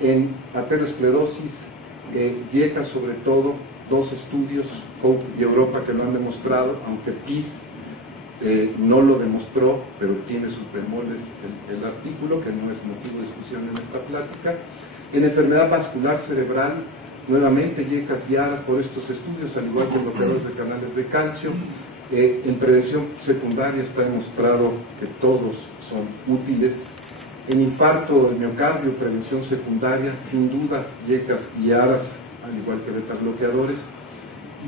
En arteriosclerosis, llega sobre todo dos estudios, Hope y Europa, que lo han demostrado, aunque PIS no lo demostró, pero tiene sus bemoles el artículo, que no es motivo de discusión en esta plática. En enfermedad vascular cerebral, nuevamente Yecas y Aras por estos estudios, al igual que bloqueadores de canales de calcio. En prevención secundaria está demostrado que todos son útiles. En infarto de miocardio, prevención secundaria, sin duda Yecas y Aras, al igual que beta bloqueadores.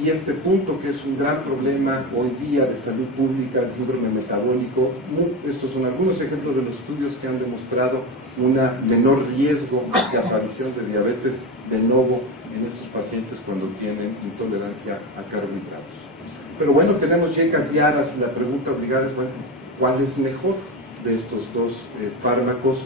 Y este punto, que es un gran problema hoy día de salud pública, el síndrome metabólico, estos son algunos ejemplos de los estudios que han demostrado un menor riesgo de aparición de diabetes de novo en estos pacientes cuando tienen intolerancia a carbohidratos. Pero bueno, tenemos Yecas y Aras y la pregunta obligada es, bueno, ¿cuál es mejor de estos dos fármacos?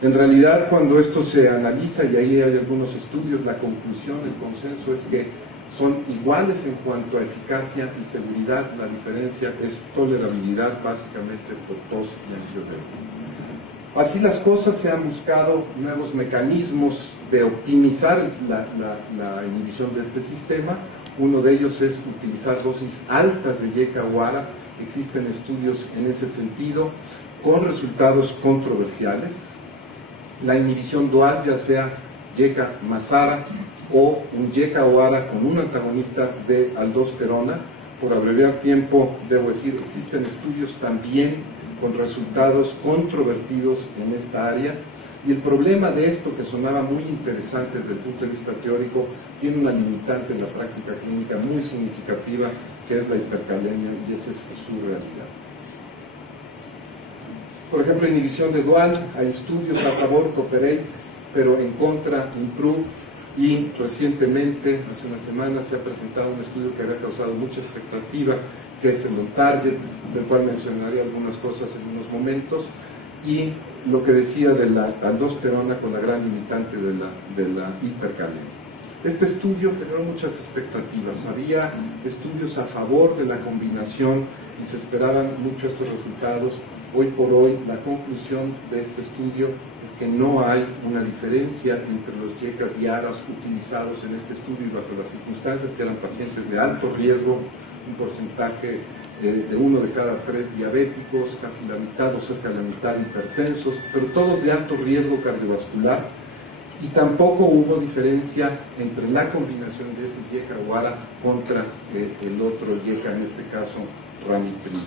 En realidad, cuando esto se analiza, y ahí hay algunos estudios, la conclusión, el consenso es que son iguales en cuanto a eficacia y seguridad. La diferencia es tolerabilidad, básicamente por tos y angioedema. Así las cosas, se han buscado nuevos mecanismos de optimizar la inhibición de este sistema. Uno de ellos es utilizar dosis altas de Yeca o Ara. Existen estudios en ese sentido con resultados controversiales. La inhibición dual, ya sea Yeca más Ara o un Yeca o Ara con un antagonista de aldosterona. Por abreviar tiempo, debo decir, existen estudios también con resultados controvertidos en esta área. Y el problema de esto, que sonaba muy interesante desde el punto de vista teórico, tiene una limitante en la práctica clínica muy significativa, que es la hipercalemia, y esa es su realidad. Por ejemplo, inhibición de dual, hay estudios a favor, Cooperate, pero en contra, Improve, y recientemente, hace unas semanas, se ha presentado un estudio que había causado mucha expectativa, que es el OnTarget, del cual mencionaré algunas cosas en unos momentos, y lo que decía de la aldosterona con la gran limitante de la hipercalemia. Este estudio generó muchas expectativas, había estudios a favor de la combinación y se esperaban mucho estos resultados. Hoy por hoy, la conclusión de este estudio es que no hay una diferencia entre los Yecas y Aras utilizados en este estudio y bajo las circunstancias, que eran pacientes de alto riesgo, un porcentaje de 1 de cada 3 diabéticos, casi la mitad o cerca de la mitad hipertensos, pero todos de alto riesgo cardiovascular, y tampoco hubo diferencia entre la combinación de ese Yeca o Ara contra el otro Yeca, en este caso Ramipril.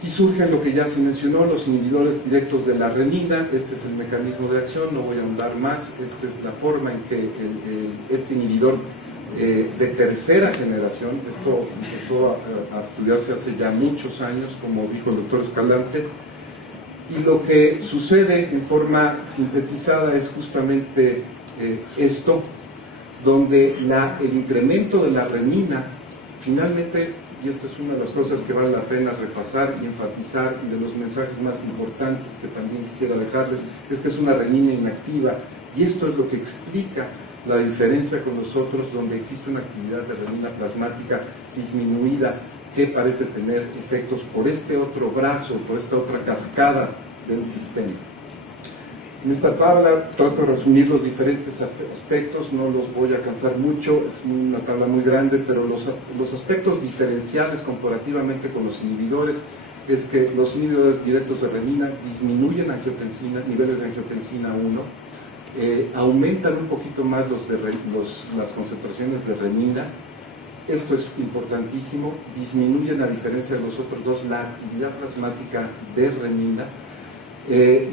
Y surge lo que ya se mencionó, los inhibidores directos de la renina. Este es el mecanismo de acción, no voy a ahondar más. Esta es la forma en que este inhibidor de tercera generación, esto empezó a estudiarse hace ya muchos años, como dijo el doctor Escalante, y lo que sucede en forma sintetizada es justamente esto, donde el incremento de la renina, finalmente, y esta es una de las cosas que vale la pena repasar y enfatizar, y de los mensajes más importantes que también quisiera dejarles, es que es una renina inactiva, y esto es lo que explica la diferencia con los otros, donde existe una actividad de renina plasmática disminuida, que parece tener efectos por este otro brazo, por esta otra cascada del sistema. En esta tabla trato de resumir los diferentes aspectos, no los voy a cansar mucho, es una tabla muy grande, pero los aspectos diferenciales comparativamente con los inhibidores es que los inhibidores directos de renina disminuyen angiotensina, niveles de angiotensina 1, aumentan un poquito más las concentraciones de renina. Esto es importantísimo, disminuyen, a diferencia de los otros dos, la actividad plasmática de renina.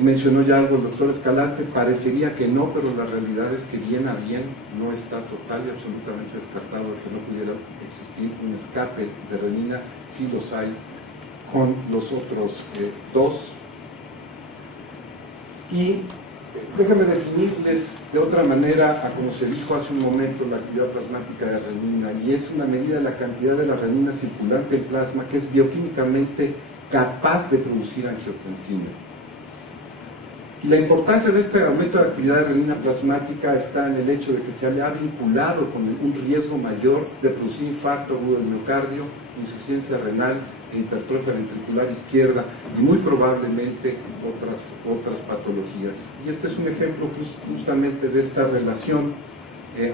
Mencionó ya algo el doctor Escalante, parecería que no, pero la realidad es que bien a bien no está total y absolutamente descartado que no pudiera existir un escape de renina, sí los hay con los otros dos. Y déjenme definirles de otra manera, a como se dijo hace un momento, la actividad plasmática de renina, y es una medida de la cantidad de la renina circulante en plasma que es bioquímicamente capaz de producir angiotensina. La importancia de este aumento de actividad de renina plasmática está en el hecho de que se ha vinculado con un riesgo mayor de producir infarto agudo del miocardio, insuficiencia renal e hipertrofia ventricular izquierda y muy probablemente otras patologías. Y este es un ejemplo justamente de esta relación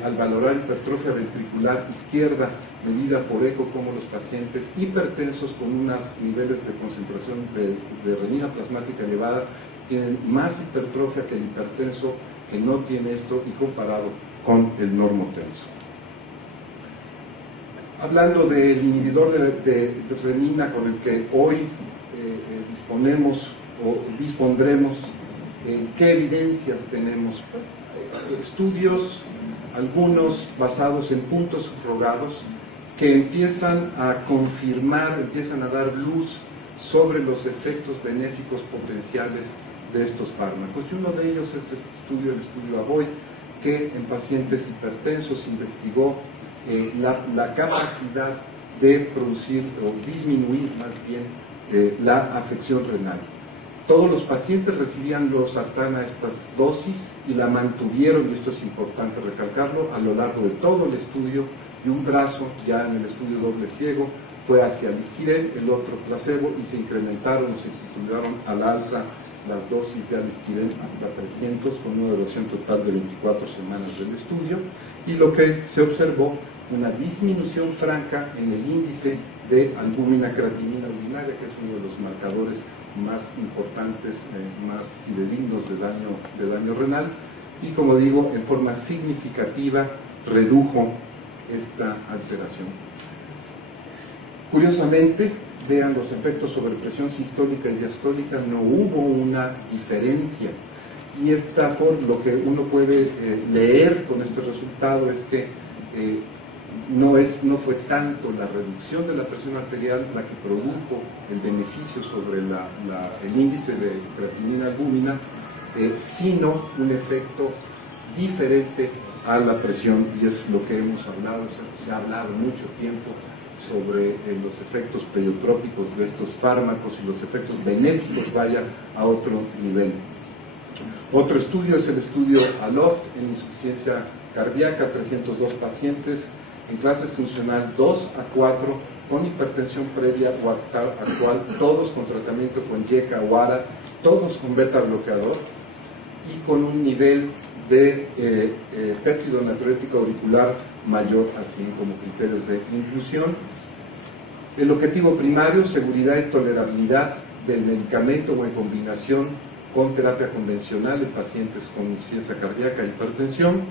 al valorar hipertrofia ventricular izquierda medida por eco, como los pacientes hipertensos con unos niveles de concentración de renina plasmática elevada tienen más hipertrofia que el hipertenso que no tiene esto y comparado con el normotenso. Hablando del inhibidor de renina con el que hoy dispondremos, ¿qué evidencias tenemos? Estudios, algunos basados en puntos subrogados, que empiezan a confirmar, empiezan a dar luz sobre los efectos benéficos potenciales de estos fármacos. Y uno de ellos es este estudio, el estudio AVOID, que en pacientes hipertensos investigó la capacidad de producir o disminuir más bien la afección renal. Todos los pacientes recibían losartán a estas dosis y la mantuvieron, y esto es importante recalcarlo, a lo largo de todo el estudio, y un brazo ya en el estudio doble ciego fue hacia alisquirén, el otro placebo, y se incrementaron o se titularon al alza las dosis de alisquirén hasta 300 con una duración total de 24 semanas del estudio, y lo que se observó, una disminución franca en el índice de albúmina creatinina urinaria, que es uno de los marcadores más importantes, más fidedignos de daño renal, y como digo, en forma significativa redujo esta alteración. Curiosamente, vean los efectos sobre presión sistólica y diastólica, no hubo una diferencia, y lo que uno puede leer con este resultado es que no fue tanto la reducción de la presión arterial la que produjo el beneficio sobre el índice de creatinina albúmina, sino un efecto diferente a la presión, y es lo que hemos hablado. Se ha hablado mucho tiempo sobre los efectos pleiotrópicos de estos fármacos y los efectos benéficos vaya a otro nivel. Otro estudio es el estudio ALOFT en insuficiencia cardíaca, 302 pacientes en clase funcional 2 a 4 con hipertensión previa o actual, todos con tratamiento con YECA o ARA, todos con beta bloqueador y con un nivel de péptido natriurético auricular mayor a 100 como criterios de inclusión. El objetivo primario, seguridad y tolerabilidad del medicamento o en combinación con terapia convencional en pacientes con insuficiencia cardíaca e hipertensión,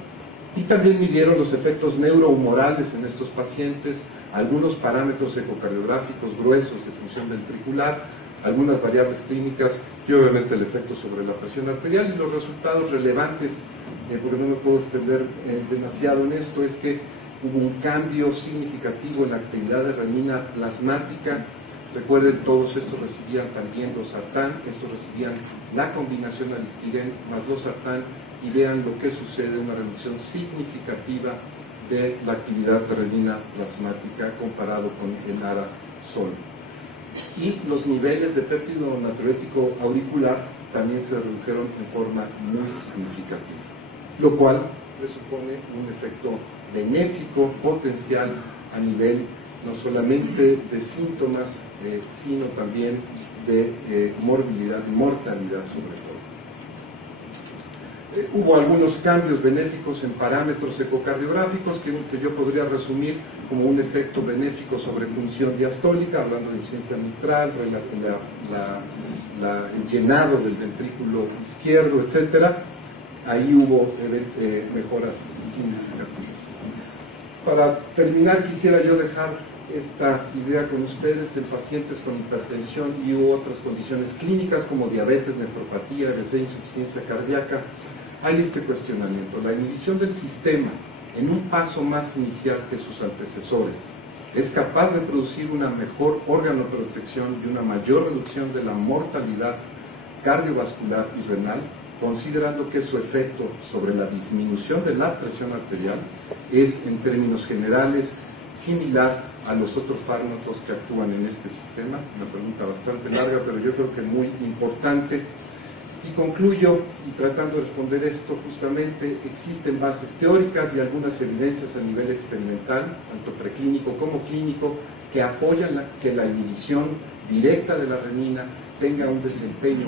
y también midieron los efectos neurohumorales en estos pacientes, algunos parámetros ecocardiográficos gruesos de función ventricular, algunas variables clínicas y obviamente el efecto sobre la presión arterial. Y los resultados relevantes, porque no me puedo extender demasiado en esto, es que hubo un cambio significativo en la actividad de renina plasmática. Recuerden, todos estos recibían también losartán, estos recibían la combinación alisquirén más losartán, y vean lo que sucede, una reducción significativa de la actividad de renina plasmática comparado con el ARA solo. Y los niveles de péptido natriurético auricular también se redujeron en forma muy significativa, lo cual presupone un efecto benéfico, potencial a nivel no solamente de síntomas, sino también de morbilidad y mortalidad sobre todo. Hubo algunos cambios benéficos en parámetros ecocardiográficos que yo podría resumir como un efecto benéfico sobre función diastólica, hablando de insuficiencia mitral, el llenado del ventrículo izquierdo, etc. Ahí hubo mejoras significativas. Para terminar, quisiera yo dejar esta idea con ustedes en pacientes con hipertensión y otras condiciones clínicas como diabetes, nefropatía, AVC, insuficiencia cardíaca. Hay este cuestionamiento: la inhibición del sistema en un paso más inicial que sus antecesores es capaz de producir una mejor organoprotección y una mayor reducción de la mortalidad cardiovascular y renal, considerando que su efecto sobre la disminución de la presión arterial es en términos generales similar a los otros fármacos que actúan en este sistema. Una pregunta bastante larga, pero yo creo que muy importante. Y concluyo, y tratando de responder esto, justamente existen bases teóricas y algunas evidencias a nivel experimental, tanto preclínico como clínico, que apoyan que la inhibición directa de la renina tenga un desempeño